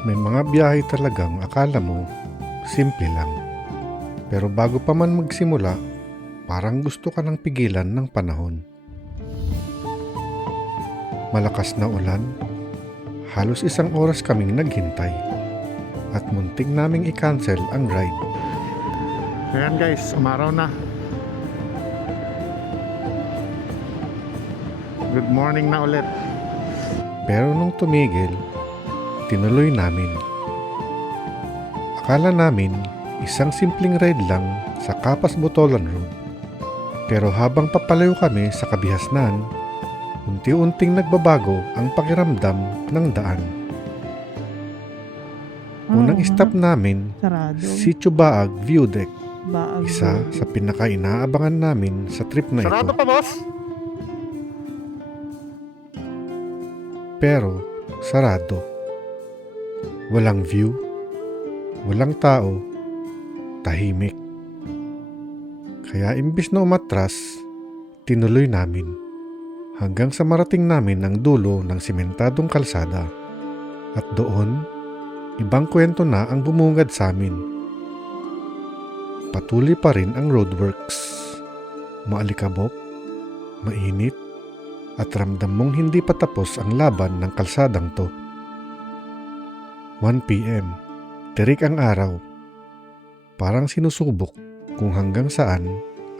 May mga biyahe talagang akala mo simple lang. Pero bago pa man magsimula, parang gusto ka nang pigilan ng panahon. Malakas na ulan, halos 1 oras kaming naghintay at muntik naming i-cancel ang ride. Ayan guys, umaraw na. Good morning na ulit. Pero nung tumigil, tinuloy namin. Akala namin isang simpleng ride lang sa Capas-Botolan Road. Pero habang papalayo kami sa kabihasnan, unti-unting nagbabago ang pakiramdam ng daan. Unang stop namin, Sarado. Sitio Baag View Deck. Baag. Isa sa pinaka-inaabangan namin sa trip na ito. Sarado pa, boss? Pero sarado. Walang view, walang tao, tahimik. Kaya imbis na umatras, tinuloy namin hanggang sa marating namin ang dulo ng simentadong kalsada. At doon, ibang kwento na ang bumungad sa amin. Patuloy pa rin ang roadworks. Maalikabok, mainit, at ramdam mong hindi pa tapos ang laban ng kalsadang to. 1 PM, tirik ang araw. Parang sinusubok kung hanggang saan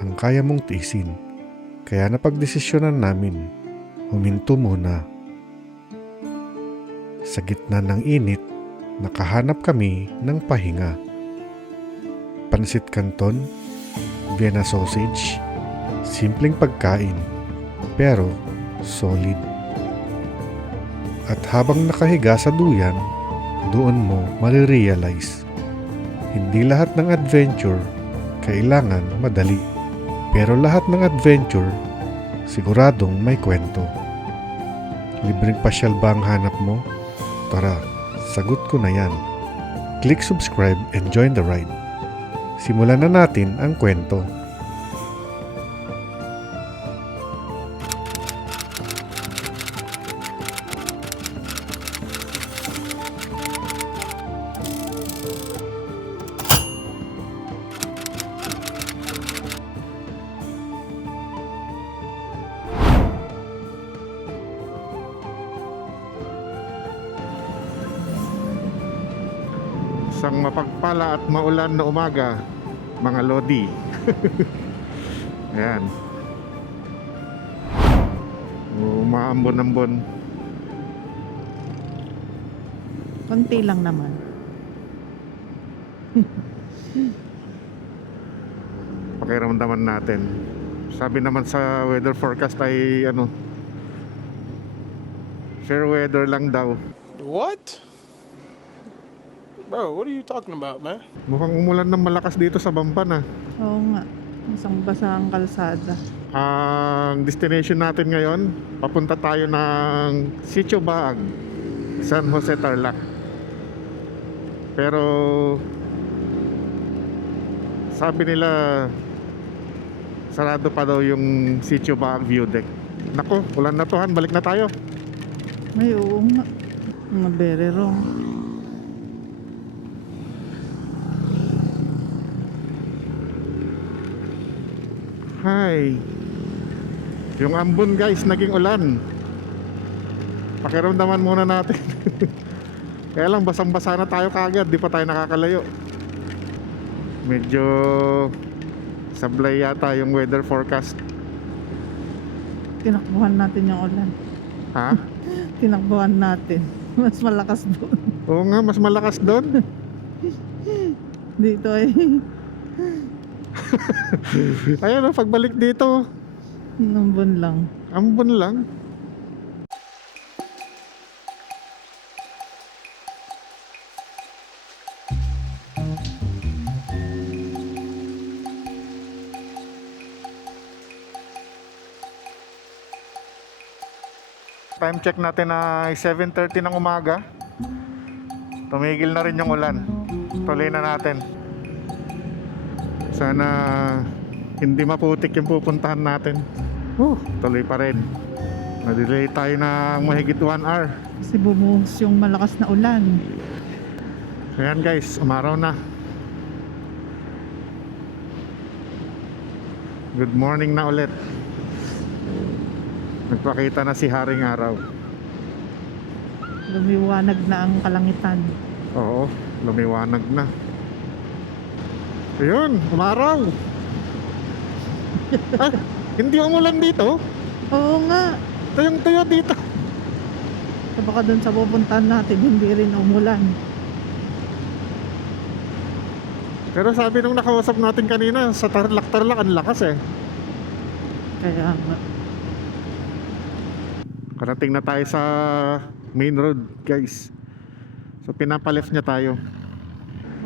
ang kaya mong tiisin. Kaya napagdesisyonan namin, huminto muna. Sa gitna ng init, nakahanap kami ng pahinga. Pansit Canton, Vienna sausage, simpleng pagkain, pero solid. At habang nakahiga sa duyan, doon mo marirealize, hindi lahat ng adventure kailangan madali. Pero lahat ng adventure, siguradong may kwento. Libreng pasyal ba ang hanap mo? Tara, sagot ko na yan. Click subscribe and join the ride. Simulan na natin ang kwento. Isang mapagpala at maulan na umaga, mga lodi. Ayan. Umaambon-ambon. Konti lang naman. Pakiramdaman natin. Sabi naman sa weather forecast ay fair weather lang daw. What? Bro, what are you talking about, man? Mukhang umulan ng malakas dito sa Bamban. Oo nga. Isang basa ang kalsada. Ang destination natin ngayon, papunta tayo ng Sitio Baag, San Jose, Tarlac. Pero sabi nila sarado pa daw yung Sitio Baag View Deck. Nako, ulan na to, Han, balik na tayo. Ay, oo nga. Mga very wrong. Hi. Yung ambon guys, naging ulan. Pakiramdaman muna natin. Kaya lang basang-basa na tayo kaagad, di pa tayo nakakalayo. Medyo sablay yata yung weather forecast. Tinakbuhan natin yung ulan. Ha? Tinakbuhan natin. Mas malakas doon. Oo nga, mas malakas doon. Dito ay Ayun, pagbalik dito, nambun lang. ambon lang. Time check natin ay 7:30 ng umaga. Tumigil na rin yung ulan. Tuloy na natin. Sana hindi maputik yung pupuntahan natin. Tuloy pa rin. Na-delay tayo ng mahigit 1 hour. Kasi bumuhos yung malakas na ulan. Ayan guys, umaraw na. Good morning na ulit. Nagpakita na si Haring Araw. Lumiwanag na ang kalangitan. Oo, lumiwanag na. Ayun, umaraw. Ah, hindi umulan dito. Oo nga. Tuyong-tuyo dito. So baka dun sa pupuntahan natin, hindi rin umulan. Pero sabi nung nakausap natin kanina, sa Tarlac-Tarlac ang lakas eh. Kaya nga. Karating na tayo sa main road, guys. So pinapaleft niya tayo.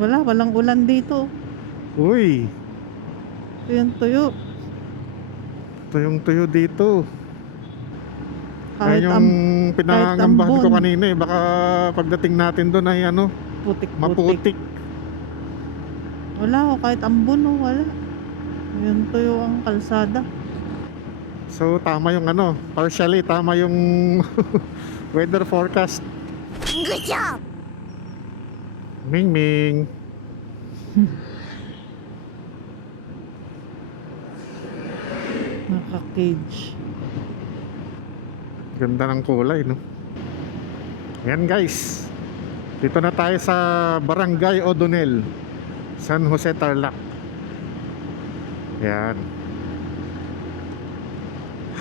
Walang ulan dito. Uy, Tuyo. tuyong-tuyo dito. Kahit Ayun yung ang pinangangambahan ko ambon. kanina eh. Baka pagdating natin doon ay ano, putik-putik. maputik. Wala, kahit ambon, wala. Yun tuyo ang kalsada. So tama yung ano, partially tama yung weather forecast. Good job! Ming Ming. Naka-cage. Ganda ng kulay, no? Yan guys. Dito na tayo sa Barangay O'Donnell, San Jose, Tarlac. Yan.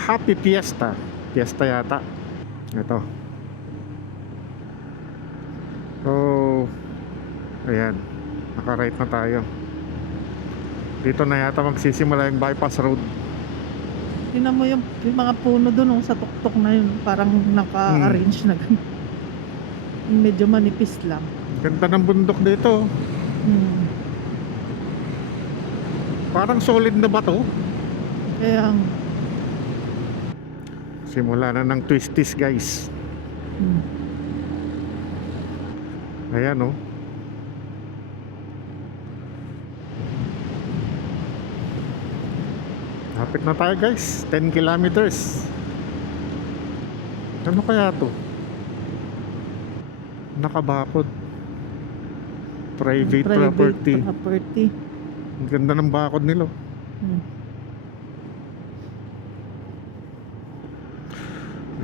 Happy Fiesta. Fiesta yata. Ito. So, ayan. Naka-right na tayo. Dito na yata magsisimula yung bypass road. Tingnan mo yung mga puno doon sa tuktok na yun. Parang naka-arrange na ganun. Medyo manipis lang. Ganda ng bundok dito. Hmm. Parang solid na bato. Kaya Simula na ng twisties guys. hmm. Ayan oh. Lapit na tayo guys. 10 kilometers. Ano kaya to? Nakabakod. Private property. property. Ang ganda ng bakod nila. Hmm.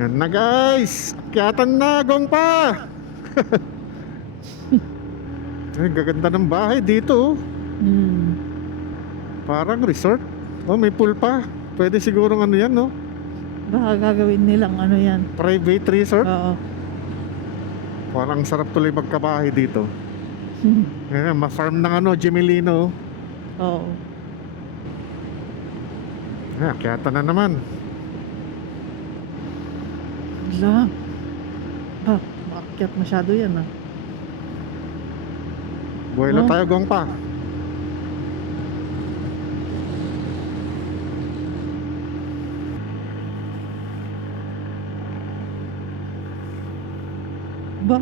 Yan na guys. Akyatan na. Gong pa. Ay, gaganda ng bahay dito oh. Hmm. Parang resort. Oh, may pool pa. Pwede siguro ano yan, no? Baka gagawin nilang ano yan. Private resort. Oo. Parang sarap tuloy magkabahay dito. Ayan, ma-farm ng ano, Gemelino. Oo. Ayan, akyata na naman. Wala. Maakyat masyado yan Buwelo Oh. tayo, gong pa. Ba?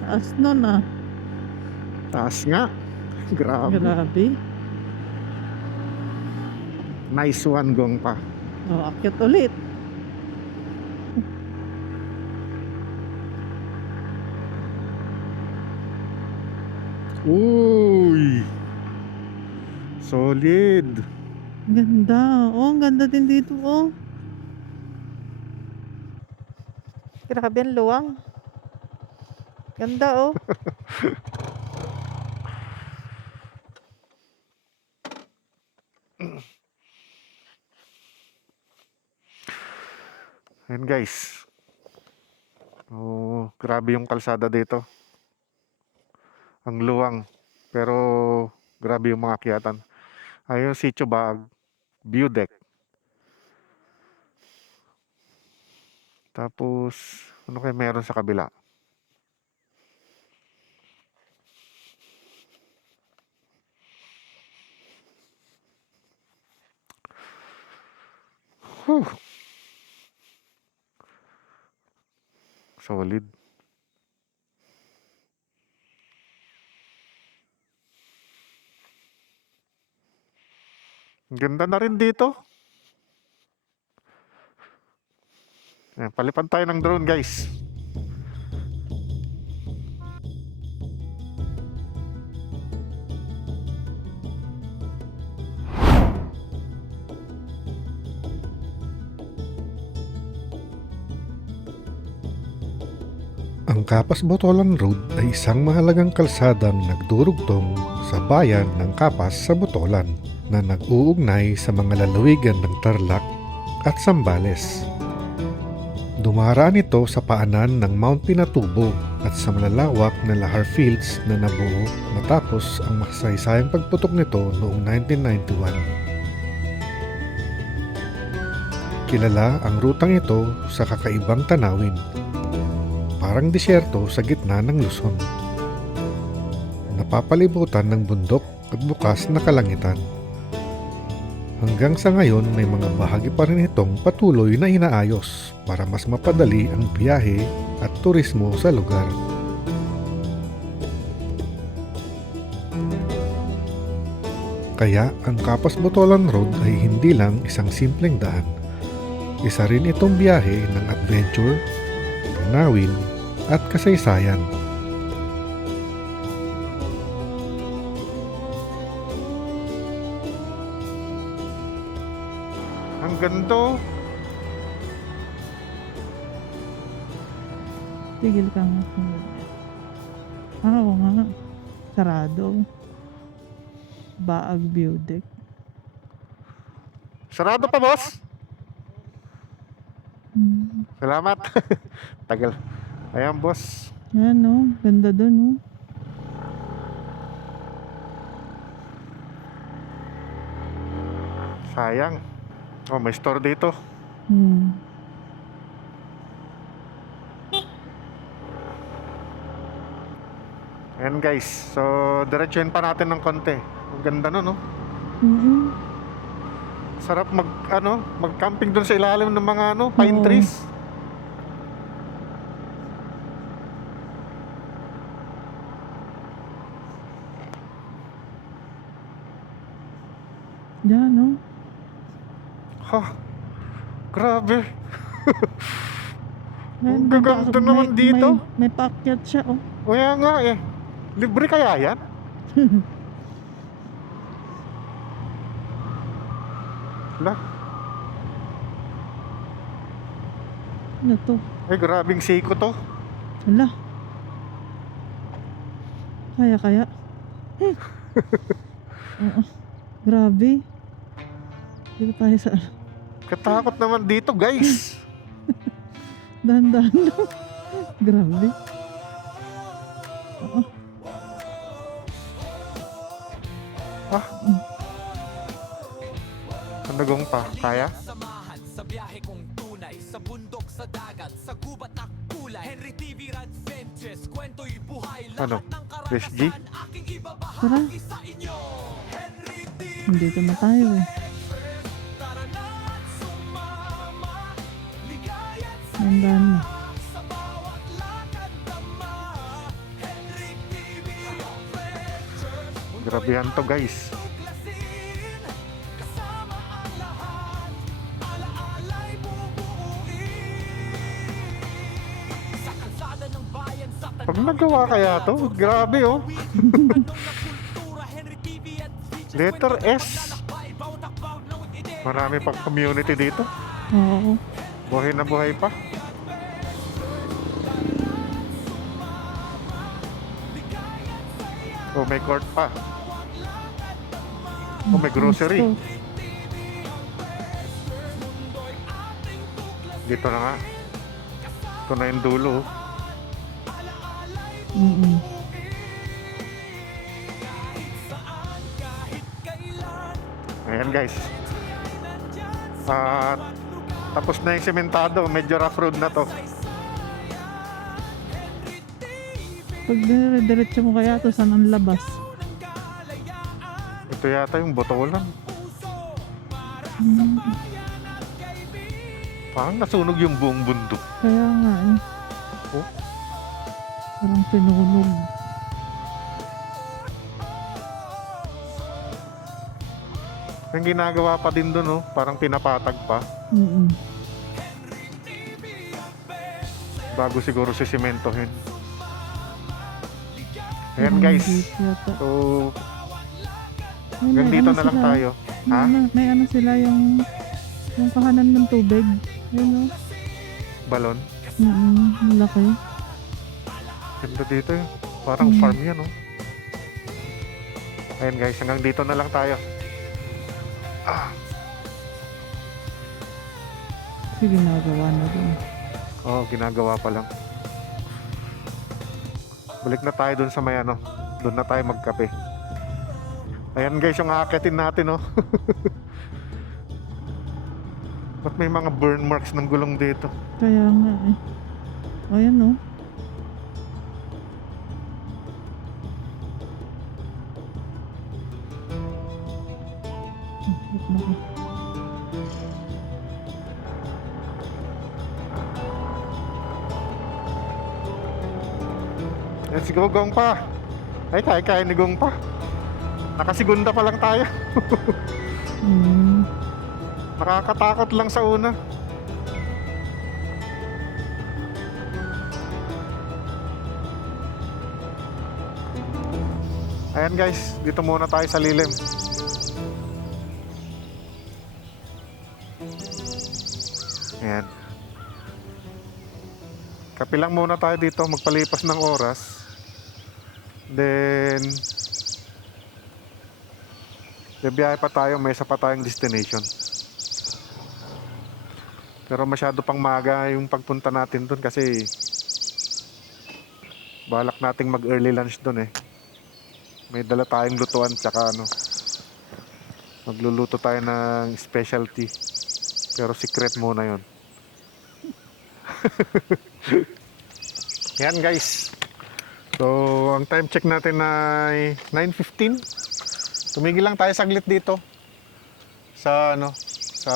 Taas nun Taas nga. Grabe. Grabe. Nice one, gong pa. Akyat ulit. Uy. Solid. Ganda. Ang ganda din dito, Grabe ang luwang. Ganda, Ayan guys. Oh, grabe yung kalsada dito. Ang luwang. Pero grabe yung mga akyatan. Ayun, Sitio Baag. View deck. Tapos, ano kaya meron sa kabila? Whew. Solid. Ganda na rin dito. Ayan, palipad tayo ng drone guys. Ang Capas Botolan Road ay isang mahalagang kalsadang nagdurugtong sa bayan ng Capas sa Botolan na nag-uugnay sa mga lalawigan ng Tarlac at Zambales. Dumaraan ito sa paanan ng Mount Pinatubo at sa malalawak na lahar fields na nabuo matapos ang makasaysayang pagputok nito noong 1991. Kilala ang rutang ito sa kakaibang tanawin. Parang disyerto sa gitna ng Luzon. Napapalibutan ng bundok at bukas na kalangitan. Hanggang sa ngayon may mga bahagi pa rin itong patuloy na inaayos para mas mapadali ang biyahe at turismo sa lugar. Kaya ang Capas Botolan Road ay hindi lang isang simpleng daan. Isa rin itong biyahe ng adventure, tanawin at kasaysayan. Ang ganito. Tigil ka nga. Oo nga. Sarado. Baag view deck. Sarado pa, boss? Hmm. Salamat. Tagal. Ayan, boss. Yan no. Ganda dun no. Sayang. Oh, may store dito. Hmm. Ayan, guys. So, diretsuhin pa natin ng konti. Ang ganda no, no? Mm-mm. Sarap mag-camping doon sa ilalim ng mga pine Oo. trees. Yan no. Ha. Grabe. Yan, Ang gaganda naman dito. May paakyat siya oh. Kaya nga eh. Libre kaya yan? Hala. Ano to? Ay, grabing siko to. Hala. Kaya. Oo. Grabe. Dito tayo sa Katakot naman dito, guys. dahan-dahan lang. Grabe. Oo. Kanagong pa. Kaya? Samahan sa biyahe kong tunay, sa bundok, sa dagat, sa gubat na kulay. Henry TV Adventures, kwento'y buhay. Ano? Lahat ng PSG? karanasan aking Tara. ibabahagi sa inyo. Henry TV, Dito na tayo eh. tara na't sumama. Ligaya't Dahan-dahan na. sa bawat lakad tama. Henry TV Adventures, Grabehan to, guys. tuklasin. Kasama ang lahat, alaala'y bubuuin. Sa kalsada ng bayan, sa Pag nagawa kaya to, grabe oh. Letter S. Marami pang community dito. Oo. Buhay na buhay pa. Oh, may court pa. Oh, may grocery. Gusto. Dito na nga. Ito na yung dulo. Mm-mm. Ayan, guys. At tapos na yung sementado. Medyo rough road na to. Pag diretso mo kaya to saan ang labas? Ito yata yung Botolan. Hmm. Parang nasunog yung buong bundok. Kaya nga eh. Oh. Parang sinunog. Yung ginagawa pa din doon, oh. Parang pinapatag pa. Mm-mm. Bago siguro sisementohin. Ayan, Parang guys. jeep yata. So, Ay, hanggang may dito ano na lang sila. tayo. Ha? May ano sila yung kahanan ng tubig. Yun o. Balon. Mm-mm. Malaki. Ganda dito eh. Parang farm yan, oh. Ayan guys, hanggang dito na lang tayo. Kasi ginagawa na din. Oo, ginagawa pa lang. Balik na tayo dun sa may ano. Doon na tayo magkape. Ayan guys, yung aakitin natin, oh. Ba't may mga burn marks ng gulong dito? Kaya nga eh. Ayan no. Let's go, Gong pa. Ay, kaya ni Gong pa. Nakasigunda pa lang tayo. Hmm. Nakakatakot lang sa una. Ayan guys, dito muna tayo sa lilim. Ayan. Kape lang muna tayo dito, magpalipas ng oras. Then bibiyahe pa tayo, may isa pa tayong destination. Pero masyado pang maaga yung pagpunta natin dun kasi balak nating mag early lunch dun eh. May dala tayong lutuan tsaka ano, magluluto tayo ng specialty. Pero secret muna yon. Yan guys. So, ang time check natin ay 9:15. Tumigil lang tayo saglit dito. Sa ano, sa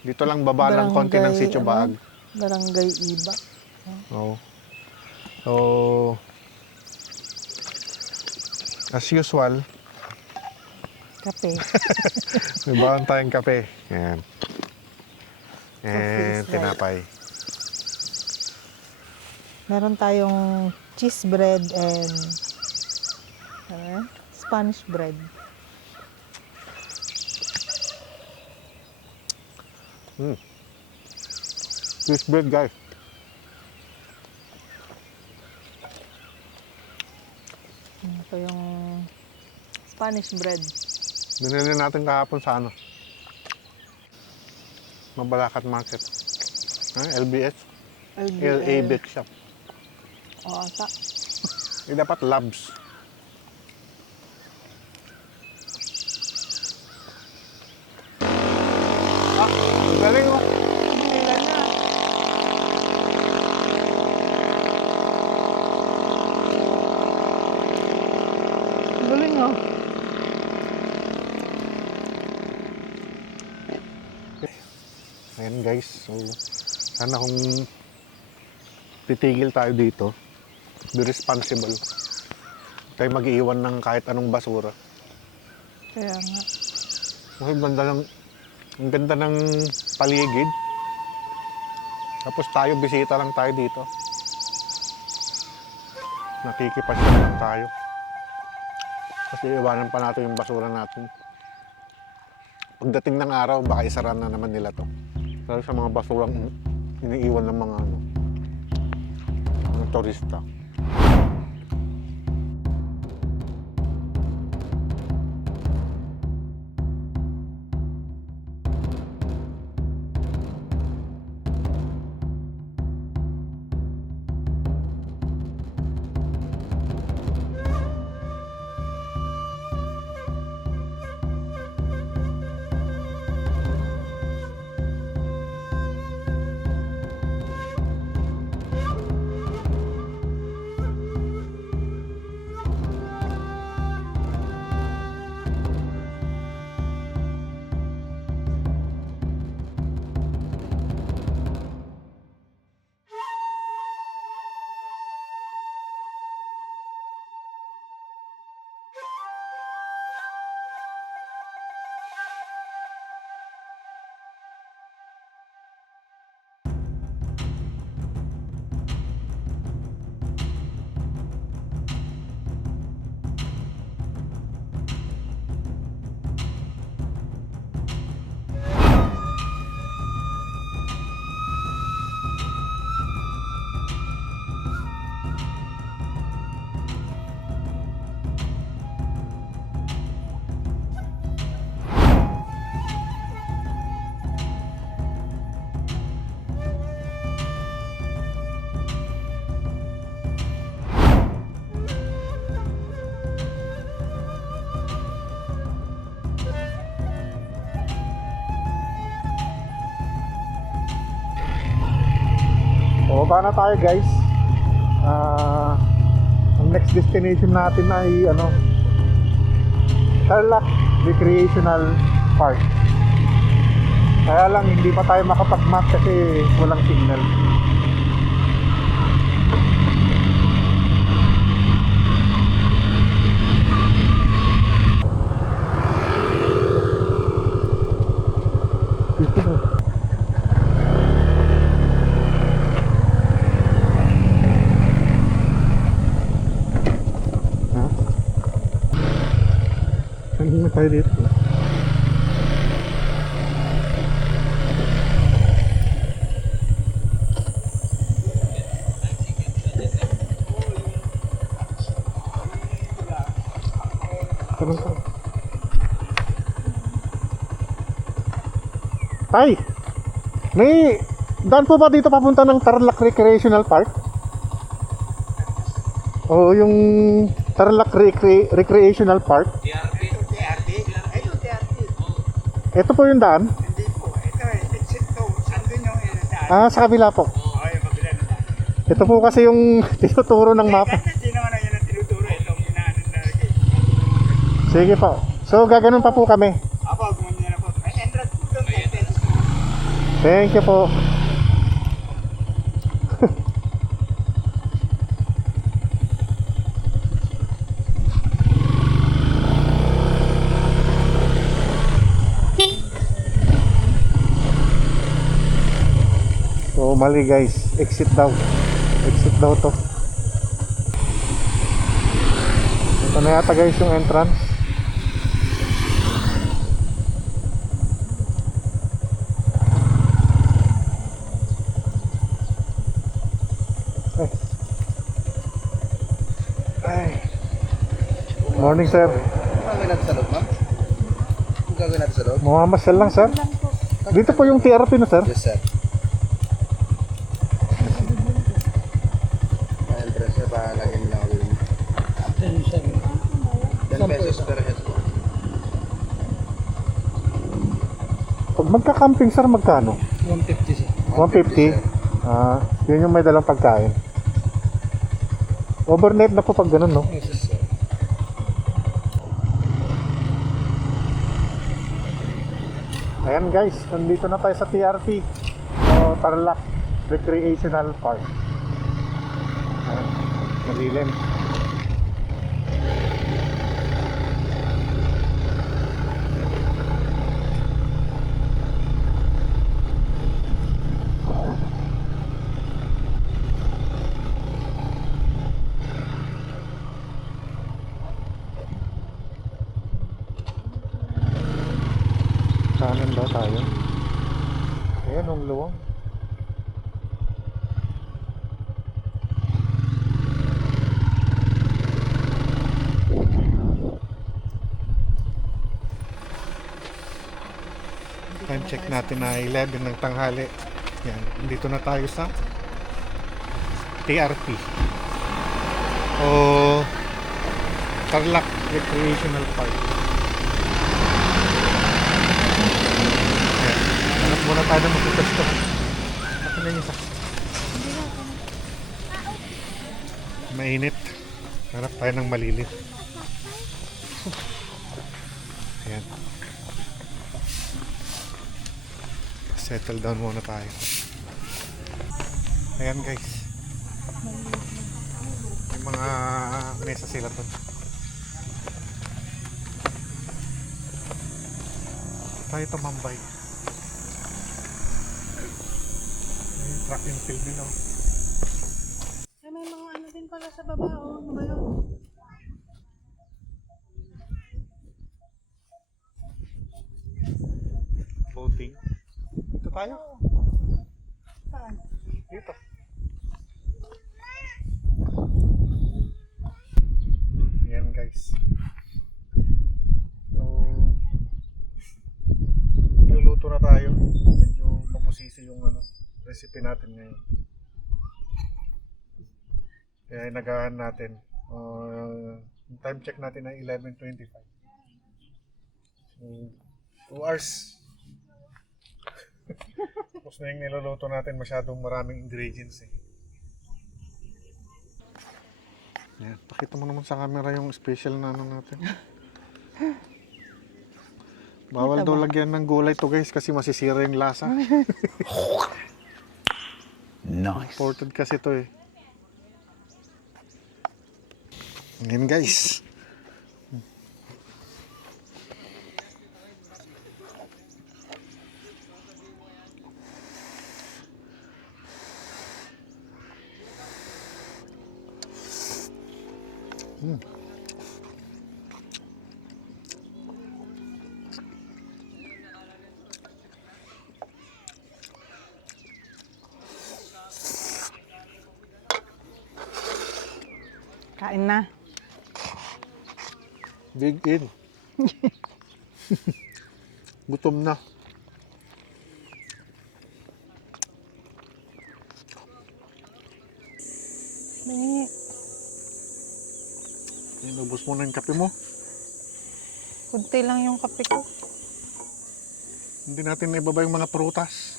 dito lang baba lang konti ng Sitio Baag. Barangay Iba. Oo. So, as usual, Kape. may bawang tayong kape. Yan. Coffee And is tinapay. Meron tayong cheese bread and Spanish bread. Cheese bread guys. Ito yung Spanish bread. Binili natin kahapon sa ano? Mabalacat Market. LBS? LA Bake Shop. O ata. Dapat Labs. Galing oh. Galing oh. Ayan guys, so sana kung titigil tayo dito, be responsible. Tayo mag-iiwan ng kahit anong basura. Kaya nga. Ang ganda ng paligid. Tapos tayo, bisita lang tayo dito. Nakikipasya lang tayo. Kasi iwanan pa natin yung basura natin. Pagdating ng araw, baka isara na naman nila to. Lalo sa mga basurang iniiwan ng mga turista. O, baba na tayo guys. Ang next destination natin ay Tarlac Recreational Park. Kaya lang hindi pa tayo makapag-map kasi walang signal. Dito na. Ha? Kanina tayo dito. Tanong ka. Tay! May daan po ba dito papunta ng Tarlac Recreational Park? Oo, yung Tarlac Recreational Park. Ito po yung daan? Hindi po. Ito exit to. Andun yung daan. Ah, sa kabila po. Yung kabila na daan. Ito po kasi yung tinuturo ng mapa. Hindi naman na yun ang tinuturo. Itong inaanin na rin. Sige po. So, gaganon pa po kami. Apo, gumamit na po. May entrance po doon. 10 pesos. Thank you po. So, mali guys. Exit daw. Exit daw to. Ito na yata guys yung entrance. Ay. Morning sir. Gagawin natin sa loob, ma'am? Ang gagawin natin sa loob? Mamamasyal lang sir. Dito po yung TRP na sir. Yes, sir. May entrance na ba? Lagyan nila ako yun. 10 pesos per head po. Pag magka-camping sir, magkano? 150, sir. 150? Ah, yun yung may dalang pagkain. Overnight na po pag ganun, no? Yes, sir. Ayan guys, nandito na tayo sa TRP o Tarlac Recreational Park. Ayan, madilim. Kanan daw tayo. Ayan, ang luwang. Time check natin na 11 ng tanghali. Yan, dito na tayo sa TRP o Tarlac Recreational Park. Hanap muna tayo ng magpupesto. Ako na yung saksi. Mainit. Hanap tayo ng malilit. Ayan. Settle down muna tayo. Ayan guys. May mga mesa sila to. Tayo tumambay. Track and field din oh. Ay, may mga ano din pala sa baba. Oh. Ano ba yun? Boating. Dito tayo. Saan? Dito. Yan guys. So, luluto na tayo. Medyo mabusisi yung recipe natin ngayon. Kaya inagahan natin. Yung time check natin ay 11:25. So, 2 hours. Tapos na yung niluluto natin, masyadong maraming ingredients eh. Yan, pakita mo naman sa camera yung special na ano natin. Bawal daw lagyan ng gulay to guys kasi masisira yung lasa. Nice. Imported kasi to eh. Ngayon guys. Kain na. Dig in. Gutom na. May Inubos mo na yung kape mo. kunti lang yung kape ko. Hindi natin naibaba yung mga prutas.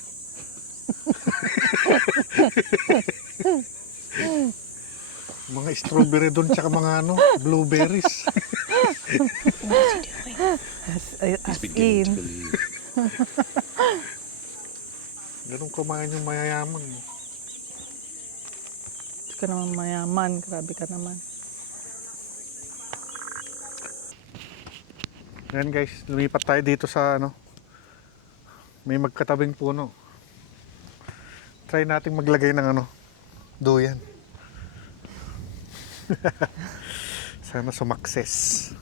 Mga strawberry doon tsaka mga ano, blueberries. As in. Ganun kumain yung mayayaman mo. Hindi ka naman mayaman. Grabe ka naman. Yan guys, lumipat tayo dito sa ano. May magkatabing puno. Try nating maglagay ng ano, duyan. Sana sumakses.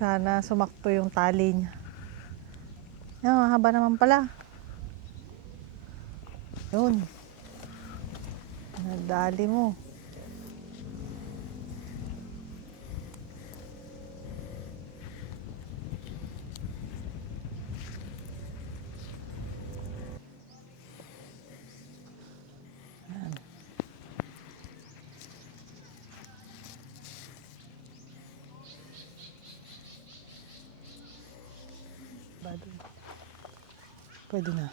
Sana sumakto yung tali niya. Yan, haba naman pala. Yun. Nadali mo. Pwede na.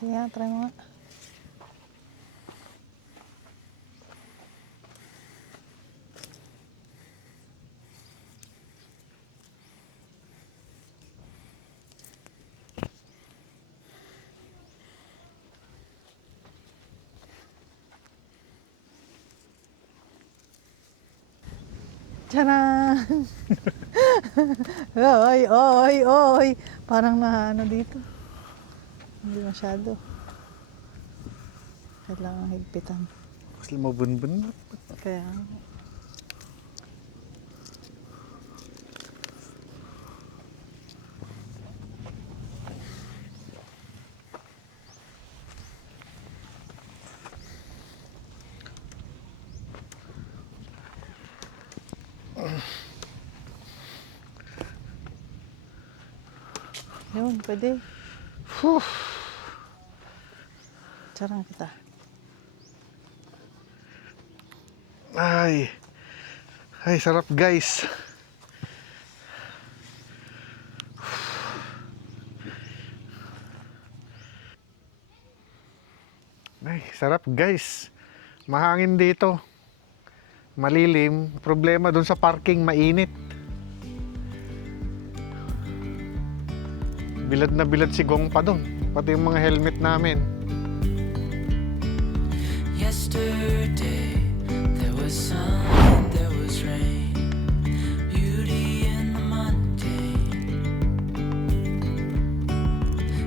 Kaya, try mo nga. Tiyanan! Oy, oy, oy! Parang ano dito. Hindi masyado. Kailangan higpitan. Kasi mabunbun. Kaya, yun, pwede. Charang kita. Ay. Ay, sarap guys. Ay, sarap guys. Mahangin dito. Malilim. Problema dun sa parking, mainit. Bilad na bilad si Gong pa dun. Pati yung mga helmet namin. Yesterday, there was sun, there was rain, beauty in the mundane.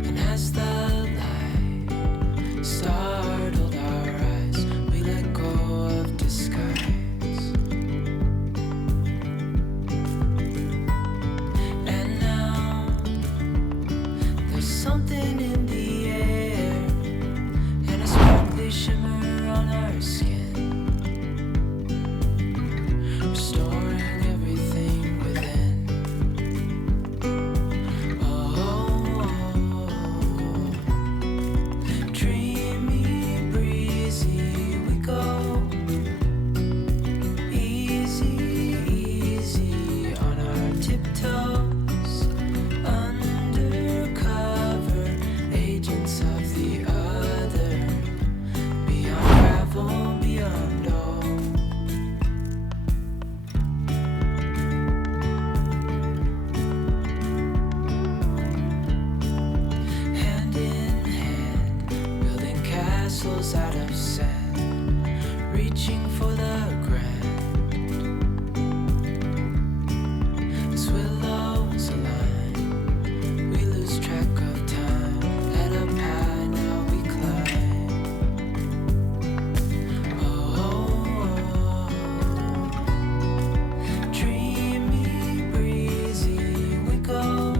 And as the light startled our eyes, we let go of disguise. And now, there's something in the air, and a sparkly shimmer on our skin, restoring everything within. Oh, dreamy, breezy, we go easy, easy on our tiptoes, undercover agents vessels out of sand, reaching for the grand. As willows align, we lose track of time. Head up high, now we climb. Dreamy, breezy, we go.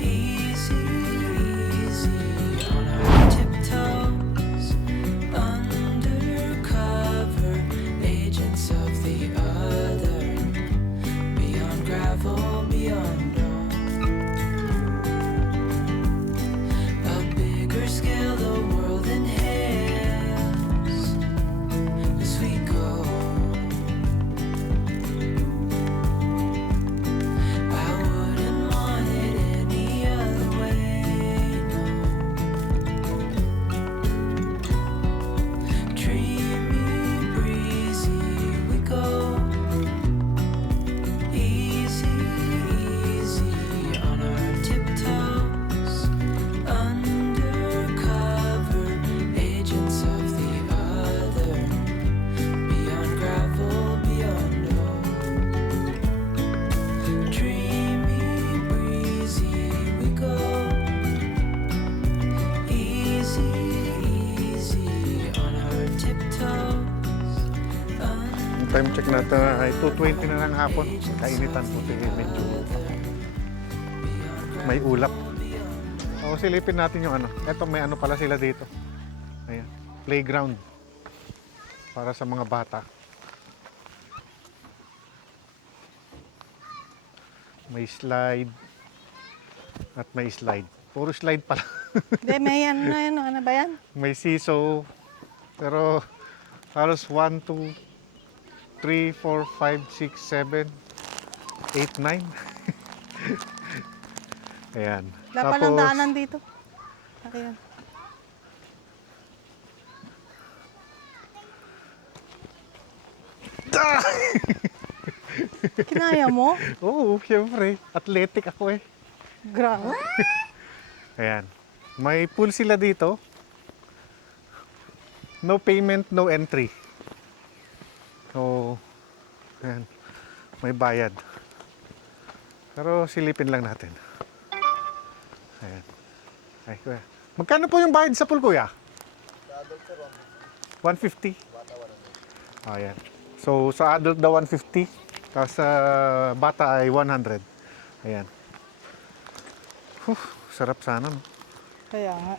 Easy, easy on our tiptoes. Undercover, agents of the other. Beyond gravel, beyond dawn. A bigger scale, the world inhales as we go. I wouldn't want it any other way, no. Dreamy, breezy, we go. Easy, easy on our tiptoes. Undercover, agents of the other. Beyond gravel, beyond gold. Dreamy, breezy, we go. Easy, easy on our tiptoes. Ang time check natin ay 2:20 na ng hapon. Kainitan po medyo may ulap. O silipin natin yung ano. Eto may ano pala sila dito. Ayan. Playground. Para sa mga bata. May slide. At may slide. Puro slide pala. Hindi, may ano ba yan? May seesaw. Pero halos 1, 2, 3, 4, 5, 6, 7, 8, 9. Ayan. Wala palang daanan dito. Okay yan. Kinaya mo? Oo, syempre. Athletic ako eh. Grabe. Ayan. May pool sila dito. No payment, no entry. So, ayan. May bayad. Pero silipin lang natin. Ayan. Ay, kuya. Magkano po yung bayad sa pool, kuya? 150? Ayan. So, sa adult daw 150. Tapos sa bata ay 100. Ayan. Sarap sana, no? Kaya nga.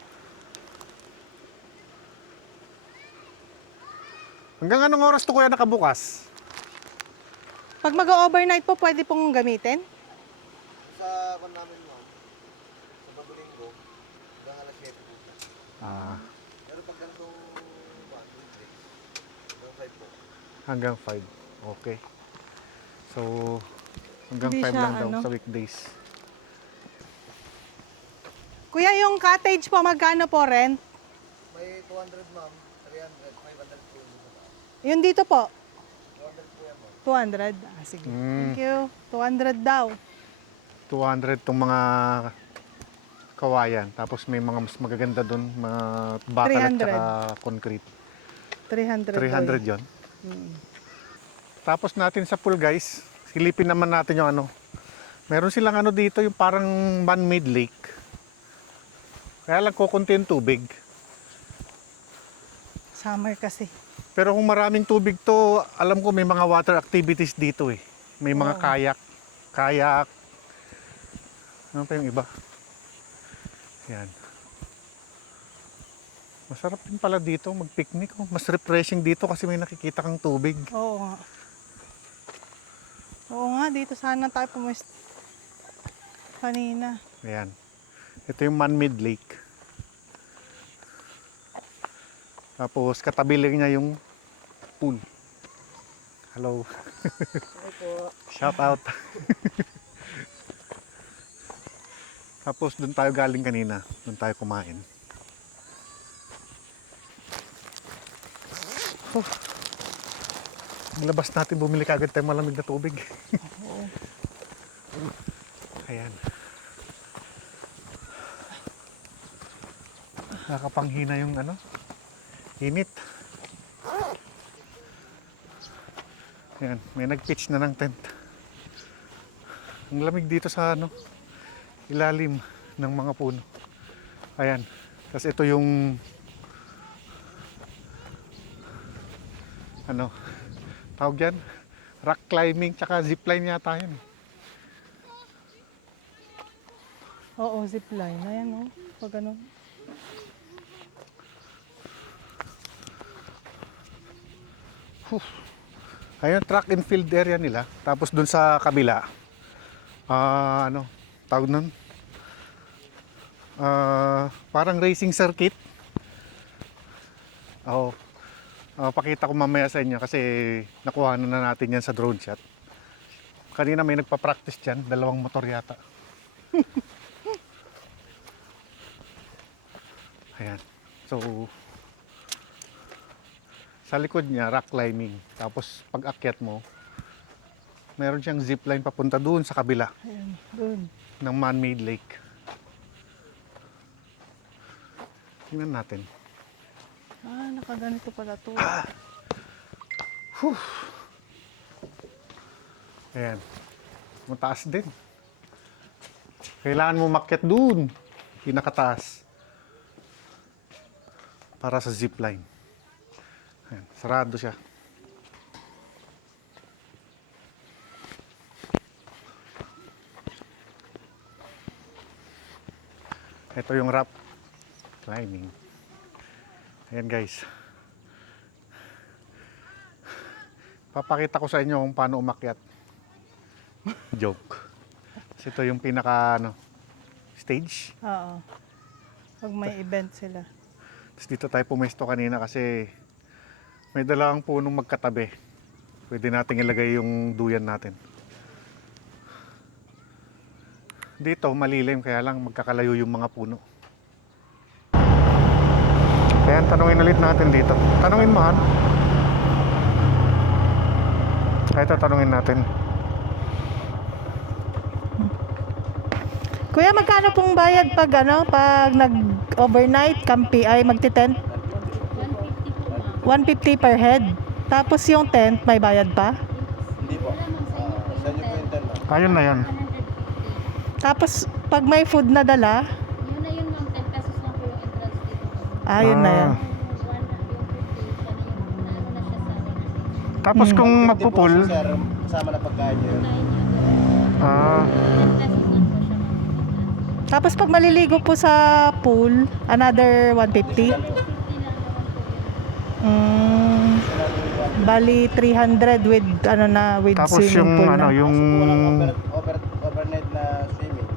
Hanggang anong oras to kuya nakabukas? Pag mag-overnight po, pwede pong gamitin? Sa kan namin mo, sa Babulinggo, hanggang alas 7 po. Ah, Pero pag ganitong weekdays, hanggang 5 po. hanggang 5. Okay. So, hanggang Hindi 5 siya, lang daw ano? sa weekdays. Kuya, yung cottage po, magkano po rent? May 200 ma'am, 300, 500 po yung isa. Yung dito po? 200 po yan ma'am. 200? Ah, sige. Thank you. 200 daw. 200 tong mga kawayan. Tapos may mga mas magaganda doon, mga bakal at 300. saka concrete. 300 300 yon. Tapos natin sa pool guys, silipin naman natin yung ano. Meron silang ano dito, yung parang man-made lake. Kaya lang kukunti yung tubig. Summer kasi. Pero kung maraming tubig to, alam ko may mga water activities dito eh. May mga kayak. Ano pa yung iba? Yan. Masarap din pala dito mag-picnic. Oh. Mas refreshing dito kasi may nakikita kang tubig. Oo nga. Oo nga, dito sana tayo pumis kanina. Ayan. Ito yung man-made lake. Tapos katabi lang niya yung pool. Hello. Shout out. Tapos doon tayo galing kanina. Doon tayo kumain. Labas natin, bumili kagad tayo malamig na tubig. Ayan. Nakapanghina yung ano, init. Ayan, may nag-pitch na ng tent. Ang lamig dito sa ano, ilalim ng mga puno. Ayan. Tapos ito yung ano, tawag yan, rock climbing tsaka zipline yata yun. Oo, zipline. Ayan o. Pag ano. Ayun, track and field area nila. Tapos dun sa kabila, ano, tawag nun? Parang racing circuit. Oo. Pakita ko mamaya sa inyo kasi nakuha na natin yan sa drone shot. Kanina may nagpa-practice dyan, 2 motor yata. Ayan. So, sa likod niya, rock climbing. Tapos pag akyat mo, meron siyang zipline papunta doon sa kabila Ayan, doon. ng man-made lake. Tingnan natin. Ah, nakaganito pala to. Ayan. Mataas din. Kailangan mo makyat doon. Pinakataas. Para sa zipline. Ayan. Sarado siya. Ito yung rock climbing. Ayan guys. Papakita ko sa inyo kung paano umakyat. Joke. Kasi ito yung pinaka ano, stage. Oo. Pag may event sila. Tapos dito tayo pumesto kanina kasi may dalawang punong magkatabi. Pwede nating ilagay yung duyan natin. Dito malilim kaya lang magkakalayo yung mga puno. Kaya tanungin ulit natin dito. Tanungin mo, Han. Ito tanungin natin. Kuya, magkano pong bayad pag ano, pag nag-overnight, campi ay magti-tent? 150 per head. Tapos yung tent, may bayad pa? Hindi po. Sa inyo po yung tent, ma'am. Ayun na yan. Tapos, pag may food na dala, Yun na yun ma'am, 10 pesos lang po yung entrance dito. ayun na yan. Yung 150, siya na yung naano na siya sa Tapos kung 50 po, magpupul, sir, kasama na pagkain nyo yun. kain yun. 10 pesos 10 lang po siya ma'am. Tapos, pag maliligo po sa pool, another 150? 150 lang naman po yun. Bali, 300 with, ano na, with tapos swimming yung pool ano, na. yung Walang overnight na swimming.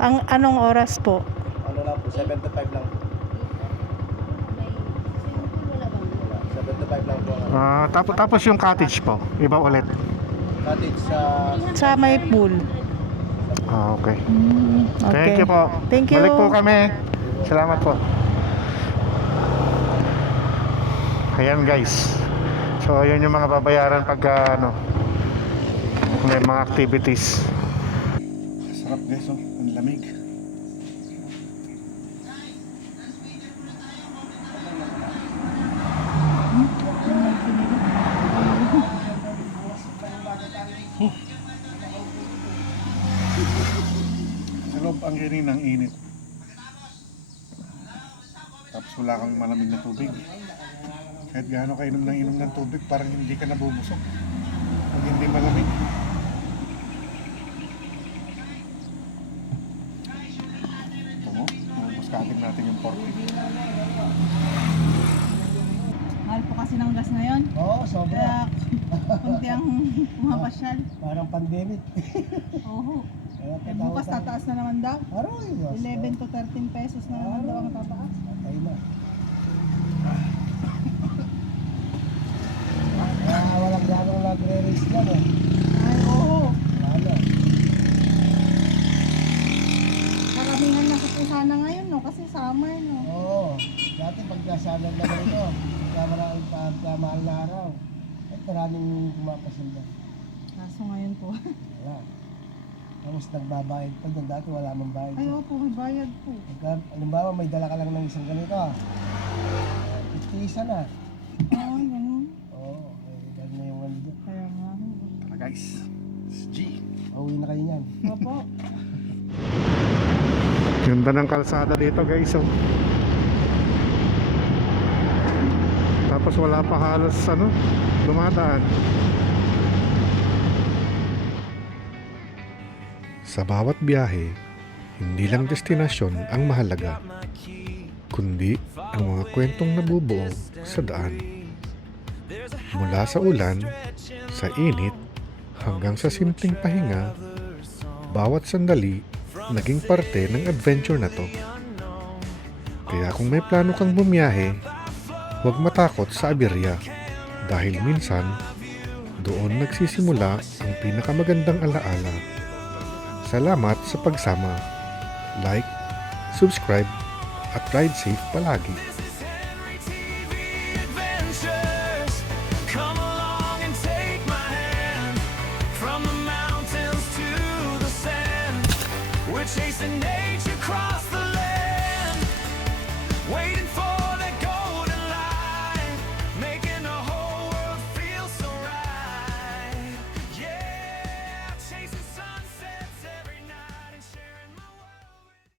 Ang anong oras po? Ano lang po, 7 to 5 lang po. May swimming pool wala bang? Wala, 7 to 5 lang po. ang tapos yung cottage po, iba ulit. Cottage sa Sa may pool. Okay. Okay. Thank you po. Thank you. Balik po kami. Salamat po. Ayan guys. So ayan yung mga babayaran pag ano, may mga activities. Sarap guys, oh. Ang lamig. Sa loob ang hiring ng init. Tapos wala kang malamig na tubig. Kahit gaano ka inom ng tubig, parang hindi ka nabubusok. Pag hindi malamig. Ito mo, nabubos kaagad natin yung pork. Mahal po kasi ng gas ngayon. Oo, sobra. Kaya kunti ang pumapasyal. Parang pandemic. Oo. Kaya Eh, bukas tataas na naman daw. Aroy, 11 to 13 pesos na naman daw ang tataas. Patay na. Walang gano'ng nagre-race dyan eh. Ay, oo. Wala. Karamihan na sa sana ngayon, no? Kasi summer, no? Oo. Dati pag nasalang na ito, maraming pagkamahal na araw. Ay, maraming pumapasin na. Kaso ngayon po. Wala. Tapos nagbabayad pa dyan. Dati wala mang bayad. Ay, opo, may bayad po. Halimbawa, may dala ka lang ng isang ganito. 50 isa na. Ay, ganun. Oo, may na yung ano dyan. Kaya nga. Guys, G. Pauwi na kayo niyan. Opo. Ganda ng kalsada dito guys. Oh. Tapos wala pa halos dumadaan. Sa bawat biyahe, hindi lang destinasyon ang mahalaga, kundi ang mga kwentong nabubuo sa daan. Mula sa ulan, sa init, hanggang sa simpleng pahinga, bawat sandali naging parte ng adventure na to. Kaya kung may plano kang bumiyahe, huwag matakot sa aberya dahil minsan doon nagsisimula ang pinakamagandang alaala. Salamat sa pagsama. Like, subscribe, at ride safe palagi.